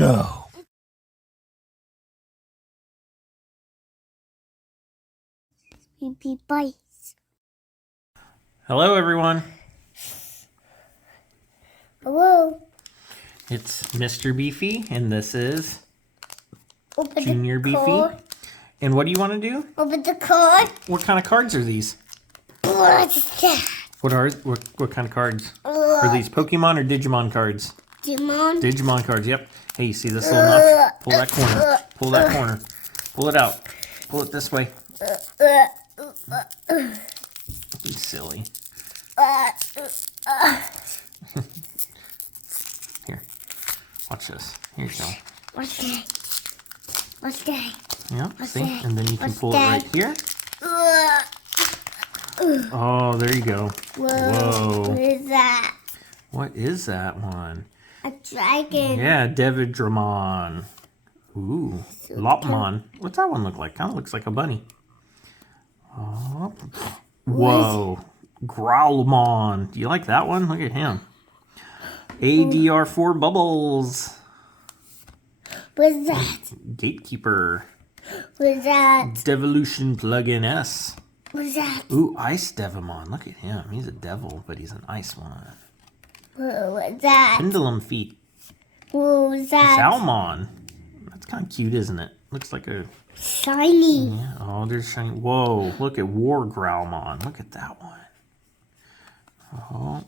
no. Beep bites. Hello, everyone. Hello. It's Mr. Beefy, and this is Open Junior the Beefy. card. And what do you want to do? Open the card. What kind of cards are these? What's that? What kind of cards? Are these Pokemon or Digimon cards? Digimon. Digimon cards, yep. Hey, you see this little notch? Pull that corner. Pull that corner. Pull it out. Pull it this way. You silly. Here. Watch this. Here you go. What's that? What's that? Yep, What's see? that? And then you can What's pull that? it right here. Oh, there you go. Whoa. What is that? What is that one? A dragon. Yeah, Devidramon. Ooh, Lopmon. What's that one look like? Kind of looks like a bunny. Oh. Whoa. Growlmon. Do you like that one? Look at him. ADR4 Bubbles. What's that? Gatekeeper. What's that? Devolution Plugin S. What's that? Ooh, Ice Devimon. Look at him. He's a devil, but he's an ice one. Whoa, what's that? Pendulum Feet. What's that? Salmon. That's kind of cute, isn't it? Looks like a... Shiny. Yeah. Oh, there's shiny. Whoa, look at War Growlmon. Look at that one. Oh.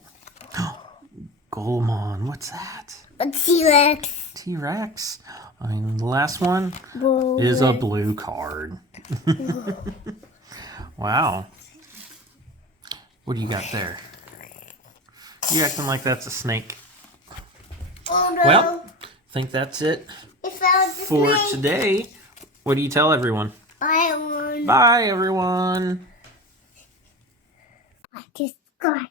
Golemon. What's that? A T-Rex. T-Rex. And the last one Whoa. is a blue card. Wow. What do you got there? You acting like that's a snake. Oh no. Well, I think that's it for today. What do you tell everyone? Bye, everyone. Bye, everyone. Subscribe.